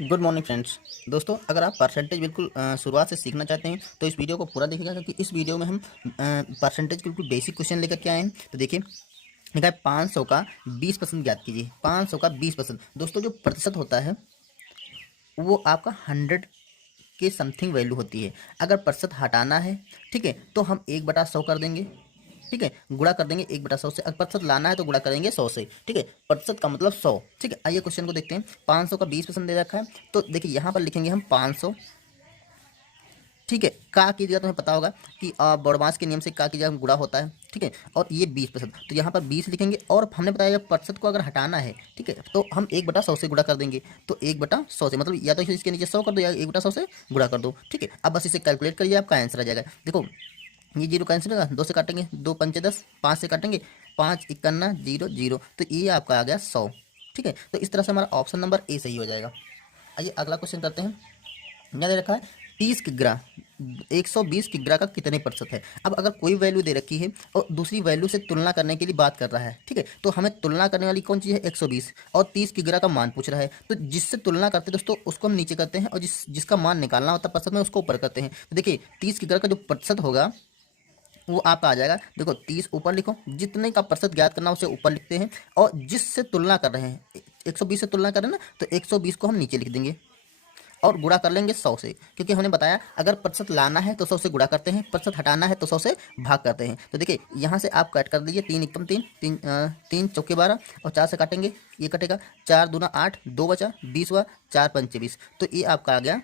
Good morning friends. दोस्तों, अगर आप परसेंटेज बिल्कुल शुरुआत से सीखना चाहते हैं तो इस वीडियो को पूरा देखिएगा, क्योंकि इस वीडियो में हम परसेंटेज के बिल्कुल बेसिक क्वेश्चन लेकर के आए हैं। तो देखिए, लिखा है 500 का 20% ज्ञात कीजिए। 500 का 20%। दोस्तों, जो प्रतिशत होता है वो आपका 100 के समथिंग वैल्यू होती है। अगर प्रतिशत हटाना है, ठीक है, तो हम 1/100 कर देंगे। ठीक है, गुणा कर देंगे 1/100 से। अगर प्रतिशत लाना है तो गुणा करेंगे 100 से। ठीक है, प्रतिशत का मतलब 100। ठीक है, आइए क्वेश्चन को देखते हैं। 500 का 20% दे रखा है, तो देखिए यहाँ पर लिखेंगे हम 500। ठीक है, का की जगह तुम्हें पता होगा कि बॉडमास के नियम से का की जगह गुणा होता है। ठीक है, और ये 20%, तो यहाँ पर 20 लिखेंगे। और हमने बताया जब प्रतिशत को अगर हटाना है, ठीक है, तो हम 1/100 से गुणा कर देंगे। तो 1/100 से मतलब या तो इसके नीचे 100 कर दो या 1/100 से गुणा कर दो। ठीक है, अब बस इसे कैलकुलेट करिए, आपका आंसर आ जाएगा। देखो, ये जीरो कैंसिल होगा, 2 से काटेंगे, 2 पंचे 10, 5 से काटेंगे, 5 इक्याना 0 0, तो ये आपका आ गया 100। ठीक है, तो इस तरह से हमारा ऑप्शन नंबर ए सही हो जाएगा। आइए अगला क्वेश्चन करते हैं। क्या दे रखा है? 30 किग्रा 120 किग्रा का कितने प्रतिशत है। अब अगर कोई वैल्यू दे रखी है और दूसरी वैल्यू से तुलना करने के लिए बात कर रहा है, ठीक है, तो हमें तुलना करने वाली कौन चीज़ है? 120। और 30 किग्रा का मान पूछ रहा है, तो जिससे तुलना करते हैं दोस्तों उसको हम नीचे करते हैं, और जिसका मान निकालना होता है प्रतिशत में उसको ऊपर करते हैं। तो देखिए, 30 किग्रा का जो प्रतिशत होगा वो आपका आ जाएगा। देखो, 30 ऊपर लिखो, जितने का प्रतिशत ज्ञात करना उसे ऊपर लिखते हैं, और जिससे तुलना कर रहे हैं 120 से तुलना कर रहे हैं ना, तो 120 को हम नीचे लिख देंगे और गुणा कर लेंगे 100 से, क्योंकि हमने बताया अगर प्रतिशत लाना है तो 100 से गुणा करते हैं, प्रतिशत हटाना है तो 100 से भाग करते हैं। तो देखिए, यहाँ से आप कट कर दीजिए, 3 एकम 3, 3 3 चौके 12, और 4 से काटेंगे, ये कटेगा, 4 दूना 8, 2 बचा, 20 हुआ, 4 पंचे 20, तो ये आपका आ गया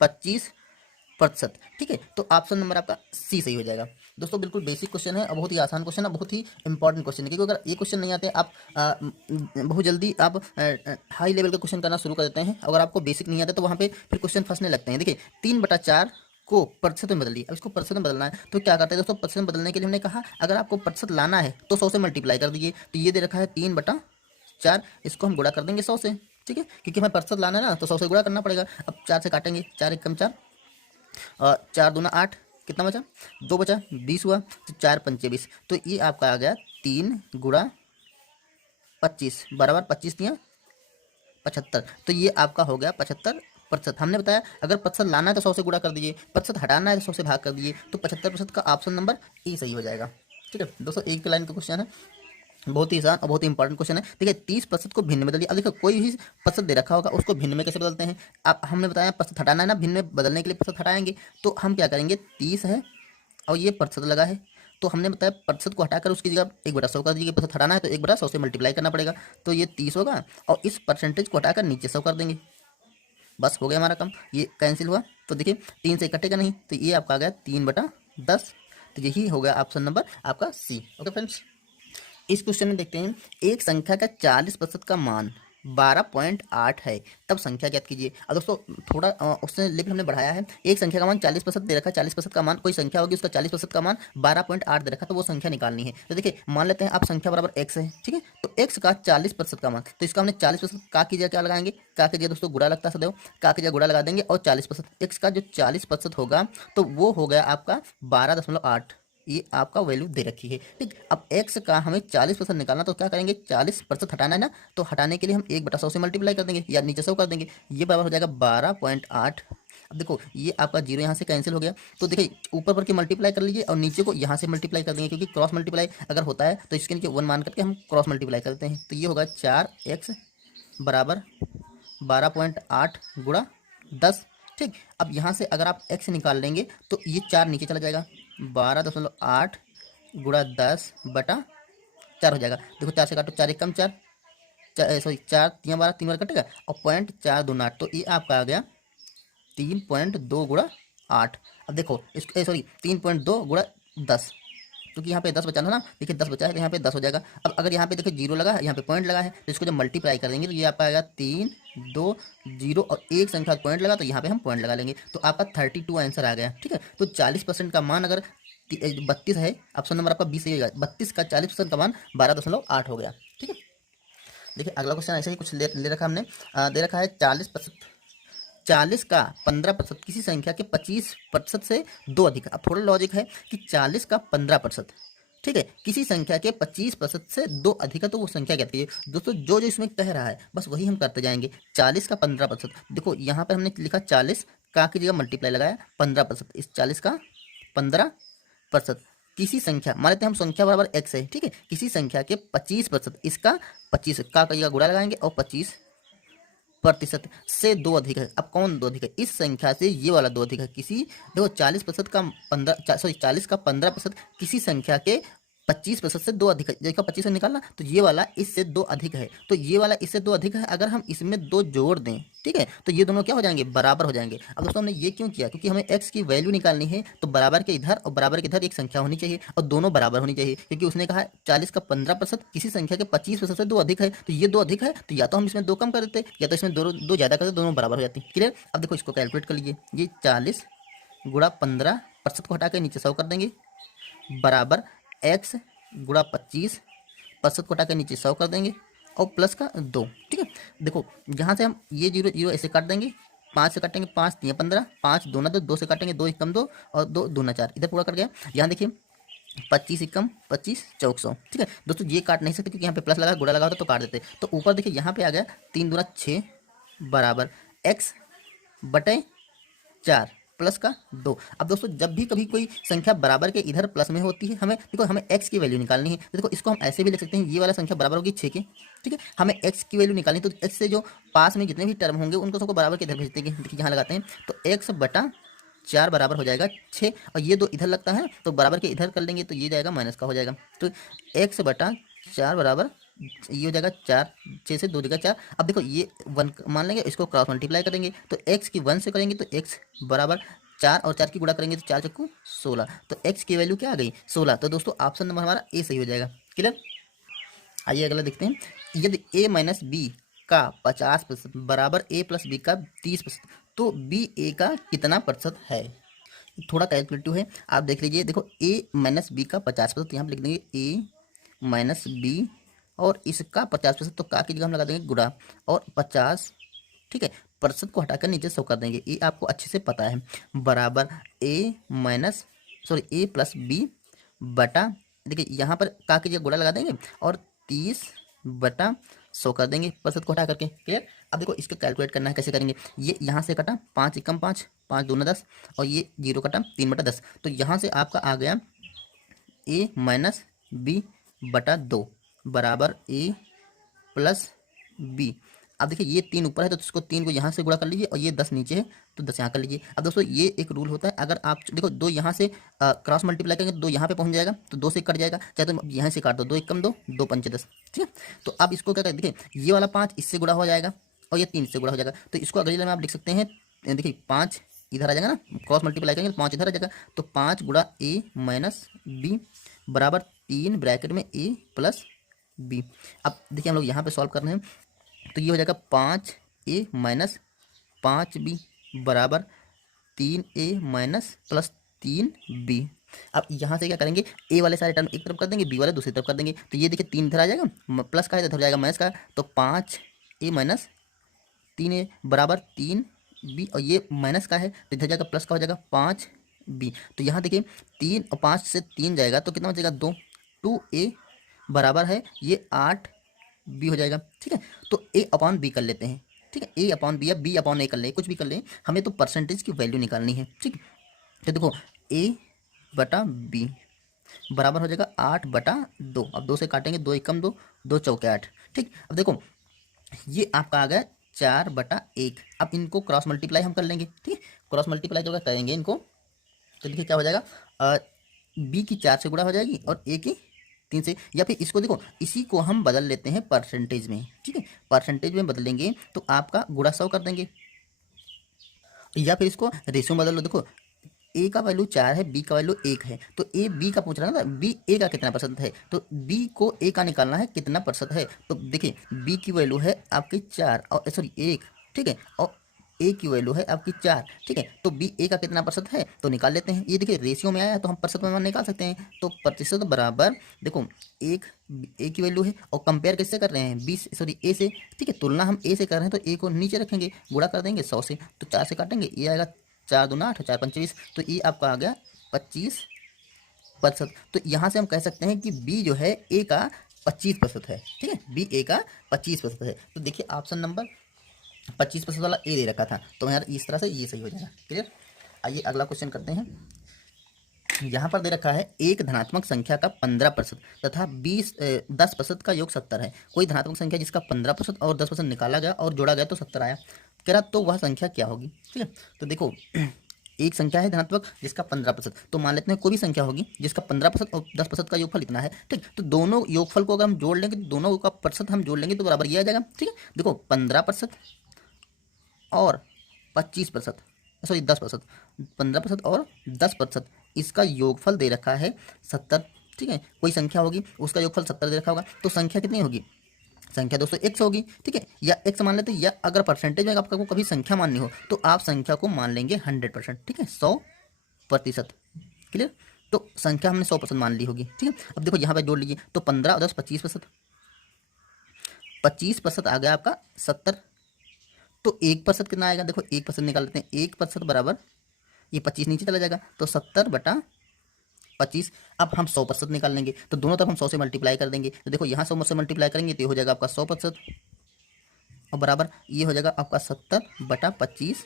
25%। ठीक है, तो ऑप्शन नंबर आपका सी सही हो जाएगा। दोस्तों, बिल्कुल बेसिक क्वेश्चन है और बहुत ही आसान क्वेश्चन है, बहुत ही इंपॉर्टेंट क्वेश्चन है, क्योंकि अगर ये क्वेश्चन नहीं आते आप बहुत जल्दी आप हाई लेवल का क्वेश्चन करना शुरू कर देते हैं। अगर आपको बेसिक नहीं आता तो वहाँ पे फिर क्वेश्चन फंसने लगते हैं। देखिए, 3/4 को प्रतिशत में बदलिए। अब इसको प्रतिशत में बदलना है तो क्या करते हैं दोस्तों? प्रतिशत में बदलने के लिए हमने कहा अगर आपको प्रतिशत लाना है तो 100 से मल्टीप्लाई कर दीजिए। तो ये दे रखा है 3/4, इसको हम गुणा कर देंगे 100 से। ठीक है, क्योंकि हमें प्रतिशत लाना है ना, तो 100 से गुणा करना पड़ेगा। अब 4 से काटेंगे, 4 एकम 4, और 4 दूना 8, कितना बचा? 2 बचा, 20 हुआ, तो 4 पंचे 20, तो ये आपका आ गया 3 गुणा 25 बराबर 25 दिया 75। तो ये आपका हो गया 75%। हमने बताया अगर प्रतिशत लाना है तो 100 से गुणा कर दीजिए, प्रतिशत हटाना है तो 100 से भाग कर दीजिए, तो 75% का ऑप्शन नंबर ए सही हो जाएगा। ठीक है दोस्तों, एक लाइन का क्वेश्चन है, बहुत ही आसान और बहुत ही इंपॉर्टेंट क्वेश्चन है। देखिए, 30% को भिन्न में बदलिए। अब देखो, कोई भी प्रतिशत दे रखा होगा उसको भिन्न में कैसे बदलते हैं? आप हमने बताया प्रतिशत हटाना है ना, भिन्न में बदलने के लिए प्रतिशत हटाएंगे, तो हम क्या करेंगे? 30 है और ये प्रतिशत लगा है, तो हमने बताया प्रतिशत को हटाकर उसकी जगह 1/100 कर दीजिए। प्रतिशत हटाना है तो 1/100 से मल्टीप्लाई करना पड़ेगा, तो ये 30 होगा, और इस परसेंटेज को हटाकर नीचे 100 कर देंगे। बस हो गया हमारा काम, ये कैंसिल हुआ। तो देखिए, 3 से कटेगा नहीं, तो ये आपका आ गया 3/10। तो यही हो गया ऑप्शन नंबर आपका सी। ओके फ्रेंड्स, इस क्वेश्चन में देखते हैं, एक संख्या का 40% का मान 12.8 है, तब संख्या ज्ञात कीजिए। अब दोस्तों, थोड़ा उससे लेवल हमने बढ़ाया है। एक संख्या का मान 40% दे रखा है, 40% का मान कोई संख्या होगी, उसका 40% का मान 12.8 दे रखा है, तो वो संख्या निकालनी है। तो देखिए, मान लेते हैं आप संख्या बराबर एक्स है, ठीक है, तो एक्स का 40% का मान, तो इसका हमने 40% का की जगह क्या लगाएंगे? का की जगह दोस्तों गुणा लगता है सदैव, का की जगह गुणा लगा देंगे, और 40% एक्स का जो 40% होगा तो वो हो गया आपका 12.8। ये आपका वैल्यू दे रखी है। ठीक, अब x का हमें 40% निकालना, तो क्या करेंगे? 40% हटाना है ना, तो हटाने के लिए हम 1/100 से मल्टीप्लाई कर देंगे या नीचे 100 कर देंगे, ये बराबर हो जाएगा 12.8। अब देखो, ये आपका जीरो यहाँ से कैंसिल हो गया, तो देखिए ऊपर पर के मल्टीप्लाई कर लीजिए और नीचे को यहाँ से मल्टीप्लाई कर देंगे, क्योंकि क्रॉस मल्टीप्लाई अगर होता है तो इसके नीचे 1 मान करके हम क्रॉस मल्टीप्लाई करते हैं। तो ये होगा 4x बराबर 12.8 गुणा 10। ठीक, अब यहाँ से अगर आप x निकाल लेंगे तो ये 4 नीचे चला जाएगा, 12.8 गुणा 10/4 हो जाएगा। देखो, 4 से काटो, 4 एक कम 4, सॉरी 4 3 12, 3 बार कटेगा, और 0.428, तो ये आपका आ गया 3.2 गुणा 8। अब देखो, इसको सॉरी 3.2 गुणा 10, क्योंकि यहाँ पे 10 बचा था ना, देखिए 10 बचा है तो यहाँ पे 10 हो जाएगा। अब अगर यहाँ पे देखिए जीरो लगा है, यहाँ पे पॉइंट लगा है, तो इसको जब मल्टीप्लाई कर देंगे तो ये आपका आएगा 3 2 0, और एक संख्या पॉइंट लगा तो यहाँ पे हम पॉइंट लगा लेंगे, तो आपका 32 आंसर आ गया। ठीक है, तो 40% का मान अगर 32 है, ऑप्शन नंबर आपका 20 है, 32 का 40% का मान 12.8 हो गया। ठीक है, देखिए अगला क्वेश्चन ऐसे ही कुछ ले रखा हमने, दे रखा है 40%, 40 का 15% किसी संख्या के 25% से दो अधिक। अब थोड़ा लॉजिक है कि 40 का 15%, ठीक है, किसी संख्या के 25% से 2 अधिक है तो वो संख्या क्या है दोस्तों। जो जो इसमें कह रहा है बस वही हम करते जाएंगे। 40 का 15%, देखो यहाँ पर हमने लिखा 40 का की जगह मल्टीप्लाई लगाया 15%, इस 40 का 15%। किसी संख्या मान लेते हैं हम, संख्या बराबर x है, ठीक है, किसी संख्या के 25%, इसका 25 का जगह गुणा लगाएंगे और 25% से 2 अधिक है। अब कौन 2 अधिक है, इस संख्या से ये वाला 2 अधिक है। किसी देखो 40% का 15 सॉरी 40 का 15% किसी संख्या के 25% से 2 अधिक है। देखो 25 से निकालना तो ये वाला इससे 2 अधिक है, तो ये वाला इससे 2 अधिक है। अगर हम इसमें 2 जोड़ दें, ठीक है, तो ये दोनों क्या हो जाएंगे, बराबर हो जाएंगे। अब दोस्तों हमने ये क्यों किया, क्योंकि हमें x की वैल्यू निकालनी है, तो बराबर के इधर और बराबर के इधर एक संख्या होनी चाहिए और दोनों बराबर होनी चाहिए। क्योंकि उसने कहा 40 का 15% किसी संख्या के 25% से 2 अधिक है, तो ये 2 अधिक है, तो या तो हम इसमें 2 कम कर देते या तो इसमें दो ज़्यादा करते, दोनों बराबर हो जाती। क्लियर। अब देखो इसको कैलकुलेट कर लीजिए, ये 40 गुणा 15% को हटा के नीचे 100 कर देंगे, बराबर x गुणा 25% को हटा के नीचे 100 कर देंगे और प्लस का 2। ठीक है, देखो यहाँ से हम ये 0 0 ऐसे काट देंगे, 5 से काटेंगे, 5 3 15, 5 2 2, 2 से काटेंगे, 2 1 कम 2 और 2 2 4, इधर पूरा कट गया। यहाँ देखिए 25 एकम 25 चौक 100। ठीक है दोस्तों, ये काट नहीं सकते क्योंकि यहाँ पे प्लस लगा, गुणा लगा होता तो काट देते। तो ऊपर देखिए यहाँ पे आ गया 3 दूना 6 बराबर x बटे 4 प्लस का 2। अब दोस्तों जब भी कभी कोई संख्या बराबर के इधर प्लस में होती है, हमें देखो हमें x की वैल्यू निकालनी है। तो देखो इसको हम ऐसे भी लिख सकते हैं, ये वाला संख्या बराबर होगी 6 के। ठीक है, हमें x की वैल्यू निकालनी, तो x से जो पास में जितने भी टर्म होंगे उनको सबको बराबर के इधर भेज देंगे। देखिए यहाँ लगाते हैं तो x बटा 4 बराबर हो जाएगा 6, और ये 2 इधर लगता है तो बराबर के इधर कर लेंगे तो ये जाएगा माइनस का हो जाएगा। तो x बटा 4 बराबर ये हो जाएगा 4, 6 से 2 जगह 4। अब देखो ये 1 मान लेंगे, इसको क्रॉस मल्टीप्लाई करेंगे तो x की 1 से करेंगे तो x बराबर 4 और 4 की गुणा करेंगे तो 4 चक्कू 16, तो x की वैल्यू क्या आ गई 16। तो दोस्तों ऑप्शन नंबर हमारा ए सही हो जाएगा। क्लियर। आइए अगला देखते हैं, यदि a माइनस बी का 50% बराबर a प्लस बी का 30%, तो बी ए का कितना प्रतिशत है। थोड़ा कैलकुलेटिव है, आप देख लीजिए। देखो a माइनस बी का 50%, यहाँ पर लिख देंगे a माइनस बी और इसका 50%, तो का की जगह हम लगा देंगे गुणा और 50, ठीक है, प्रतिशत को हटाकर नीचे 100 कर देंगे, ये आपको अच्छे से पता है, बराबर ए प्लस बी बटा, देखिए यहाँ पर का की जगह गुणा लगा देंगे और 30 बटा 100 कर देंगे प्रतिशत को हटा करके। क्लियर। अब देखो इसको कैलकुलेट करना है, कैसे करेंगे, ये यहाँ से कटा 5 एकम 5, 5 दूना 10 और ये 0 कटा 3 बटा 10, तो यहाँ से आपका आ गया a माइनस बी बटा 2 बराबर a प्लस बी। अब देखिए ये 3 ऊपर है तो इसको 3 को यहाँ से गुणा कर लीजिए और ये 10 नीचे है तो 10 यहाँ कर लीजिए। अब दोस्तों ये एक रूल होता है, अगर आप देखो 2 यहाँ से क्रॉस मल्टीप्लाई करेंगे तो 2 यहाँ पे पहुँच जाएगा, तो 2 से कट जाएगा, चाहे तो यहाँ से काट दो, 2 एकम 2, 2 पंचे 10। ठीक है, तो अब इसको क्या करें, देखिए ये वाला 5 इससे गुणा हो जाएगा और ये 3 से गुणा हो जाएगा, तो इसको अगली लाइन में आप लिख सकते हैं, देखिए 5 इधर आ जाएगा ना, क्रॉस मल्टीप्लाई करेंगे तो 5 इधर आ जाएगा, तो 5 गुणा ए माइनस बी बराबर 3 ब्रैकेट में ए प्लस बी। अब देखिए हम लोग यहाँ पे सॉल्व कर रहे हैं तो ये हो जाएगा 5a माइनस 5b बराबर 3a माइनस प्लस 3b। अब यहाँ से क्या करेंगे, a वाले सारे टर्म एक तरफ कर देंगे, b वाले दूसरी तरफ कर देंगे, तो ये देखिए 3 इधर आ जाएगा, प्लस का इधर जाएगा माइनस का, तो 5a माइनस 3a बराबर 3b, और ये माइनस का है तो इधर जाएगा प्लस का हो जाएगा 5b। तो यहाँ देखिए 3 और 5 से 3 जाएगा तो कितना बचेगा 2, 2a बराबर है ये 8b हो जाएगा। ठीक है, तो a अपॉन बी कर लेते हैं। ठीक है, a अपॉन बी या b अपॉन a कर ले, कुछ भी कर लें, हमें तो परसेंटेज की वैल्यू निकालनी है। ठीक है, तो देखो a बटा b बराबर हो जाएगा 8/2। अब 2 से काटेंगे, 2 एकम 2, 2 चौके 8। ठीक, अब देखो ये आपका आ गया 4/1। अब इनको क्रॉस मल्टीप्लाई हम कर लेंगे। ठीक, क्रॉस मल्टीप्लाई जो करेंगे इनको तो देखिए क्या हो जाएगा, बी की 4 से गुणा हो जाएगी और ए की 3 से, या फिर इसको देखो इसी को हम बदल लेते हैं परसेंटेज में। ठीक है, परसेंटेज में बदलेंगे तो आपका गुणा 100 कर देंगे, या फिर इसको रेशियो बदल लो। देखो ए का वैल्यू 4 है, बी का वैल्यू 1 है, तो ए बी का पूछ रहा है ना, बी ए का कितना प्रतिशत है, तो बी को ए का निकालना है कितना प्रतिशत है। तो देखिए बी की वैल्यू है आपकी 4 और सॉरी 1, ठीक है, और ए की वैल्यू है आपकी 4। ठीक है, तो बी ए का कितना प्रतिशत है तो निकाल लेते हैं। ये देखिए रेशियो में आया तो हम प्रतिशत में निकाल सकते हैं, तो प्रतिशत बराबर देखो 1 ए की वैल्यू है और कंपेयर किससे कर रहे हैं, ए से। ठीक है, तुलना हम ए से कर रहे हैं तो ए को नीचे रखेंगे, गुणा कर देंगे 100 से, तो 4 से काटेंगे, ये आएगा 4 दूना 8, 4 पंचे 20, तो ये आपका आ गया 25 प्रतिशत। तो यहाँ से हम कह सकते हैं कि बी जो है ए का 25% है। ठीक है, बी ए का 25% है। तो देखिए ऑप्शन नंबर 25% वाला ए दे रखा था, तो यार इस तरह से ये सही हो जाएगा। क्लियर। आइए अगला क्वेश्चन करते हैं। यहाँ पर दे रखा है एक धनात्मक संख्या का 15% तथा 10% का योग 70 है। कोई धनात्मक संख्या जिसका 15% और 10% निकाला गया और जोड़ा गया तो 70 आया। कह रहा तो वह संख्या क्या होगी। ठीक है, तो देखो एक संख्या है धनात्मक जिसका 15%, तो मान लेते हैं कोई भी संख्या होगी जिसका 15% और 10% का योगफल इतना है। ठीक, तो दोनों योगफल को अगर हम जोड़ लेंगे तो दोनों का प्रतिशत हम जोड़ लेंगे तो बराबर ये आ जाएगा। ठीक है, देखो 15% और 25%, सॉरी 10%, 15% और 10%, इसका योगफल दे रखा है 70। ठीक है, कोई संख्या होगी उसका योगफल 70 दे रखा होगा, तो संख्या कितनी होगी, संख्या दोस्तों x होगी। ठीक है, या x मान लेते हैं, या अगर परसेंटेज में आपको कभी संख्या माननी हो तो आप संख्या को मान लेंगे 100%। ठीक है, 100%। क्लियर। तो संख्या हमने 100% मान ली होगी। ठीक है, अब देखो यहाँ पे जोड़ लीजिए, तो 15 और 10 25%, 25% आ गया आपका 70। तो 1% कितना आएगा, देखो 1% निकाल लेते हैं, 1% बराबर ये 25 नीचे चला जाएगा, तो 70/25। अब हम 100% निकाल लेंगे, तो दोनों तरफ हम 100 से मल्टीप्लाई कर देंगे, तो देखो यहाँ 100 से मल्टीप्लाई करेंगे तो ये हो जाएगा आपका 100%, और बराबर ये हो जाएगा आपका 70/25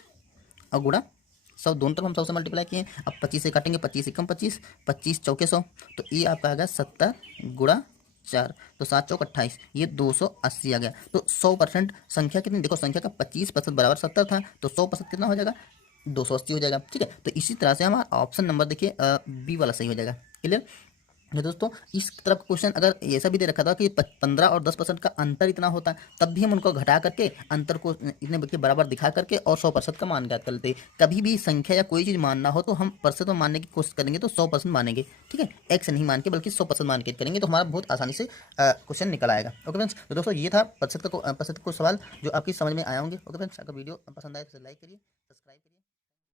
और गुणा 100। दोनों तरफ हम 100 से मल्टीप्लाई किए, अब 25 से काटेंगे, 25 एकम 25, 25 चौके 100, तो ये आपका आ गया 70 गुणा 4, तो 7 चौक 28, ये 280 आ गया। तो 100% संख्या कितनी, देखो संख्या का 25% बराबर 70 था, तो 100% कितना हो जाएगा, 280 हो जाएगा। ठीक है, तो इसी तरह से हमारा ऑप्शन नंबर देखिए बी वाला सही हो जाएगा। क्लियर। तो दोस्तों इस तरफ क्वेश्चन अगर ऐसा भी दे रखा था कि 15 और 10% का अंतर इतना होता है, तब भी हम उनको घटा करके अंतर को इतने के बराबर दिखा करके और 100% का मान ज्ञात कर लेते। कभी भी संख्या या कोई चीज़ मानना हो तो हम प्रतिशत में मानने की कोशिश करेंगे तो 100% मानेंगे। ठीक है, एक्स नहीं मान के बल्कि 100% मान के करेंगे तो हमारा बहुत आसानी से क्वेश्चन निकल आएगा। ओके फ्रेंड्स, तो दोस्तों ये था प्रतिशत को सवाल जो आपकी समझ में आया होंगे। ओके फ्रेंड्स, अगर वीडियो पसंद आए तो लाइक करिए, सब्सक्राइब करिए।